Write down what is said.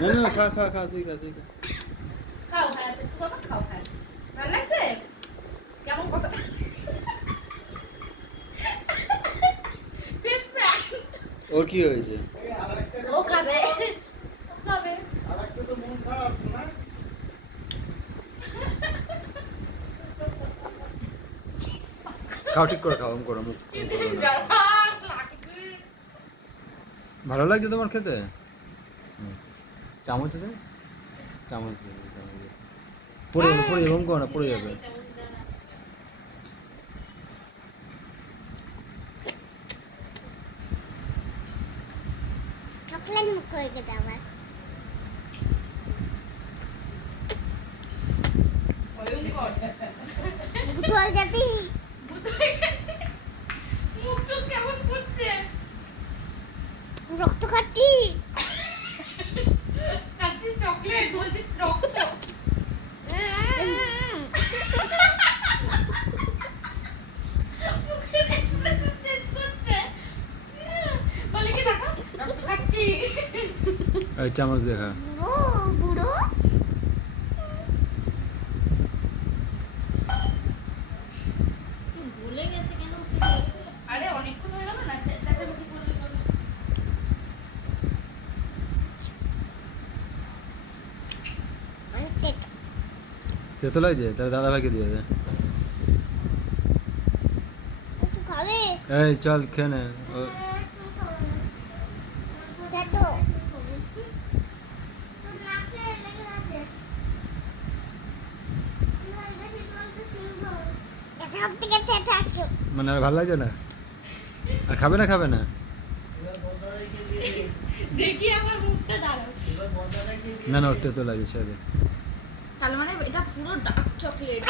না না খা খা খা তুই খা তুই খা। খাও হ্যাঁ একটু বাবা খাও হ্যাঁ ভালো লাগছে কেমন কত বেশ প্যাক ওর কি হয়েছে? ও খাবে ও খাবে আরেকটা তো মন খারাপ না। খাও ঠিক করে খাও, করো মুখ করো না। জ্বালাস লাগবে ভালো লাগছে তোমার খেতে? চামচ আছে? চামচ দিয়ে দাও, চামচ দিয়ে। পড়ে যাবে পড়ে যাবে, করো না পড়ে যাবে। চকলেট মুখ করে গেছে আমার। ভয়ঙ্কর ভূত হয়ে গেছি। মুখটা কেমন করছে রক্ত খাচ্ছি। খাচ্ছিস চকলেট বলছিস রক্ত মুখের expression change করছে। বলে কি দেখো রক্ত খাচ্ছি এই চামচ দিয়ে খা। বুড়ো বুড়ো ভুলে গেছে কেন আরে অনেকক্ষণ হয়ে গেল না চাচামুখি করলি করলি অনেক তেতো। তেতো লাগছে? তাহলে দাদা ভাইকে দিয়ে দে। একটু খাবে? এই চল খেয়ে নে। তেতো। সব থেকে তেতো আছে। মানে আর ভালো লাগছে না? আর খাবে না খাবে না? এবার বন্ধাটাকে দিয়ে দে। দেখি আমার মুখটা দাঁড়াও এবার বন্ধাটাকে দিয়ে না না ওর তেতো লাগছে ছেড়ে দে। তাহলে মানে এটা পুরো ডার্ক চকলেট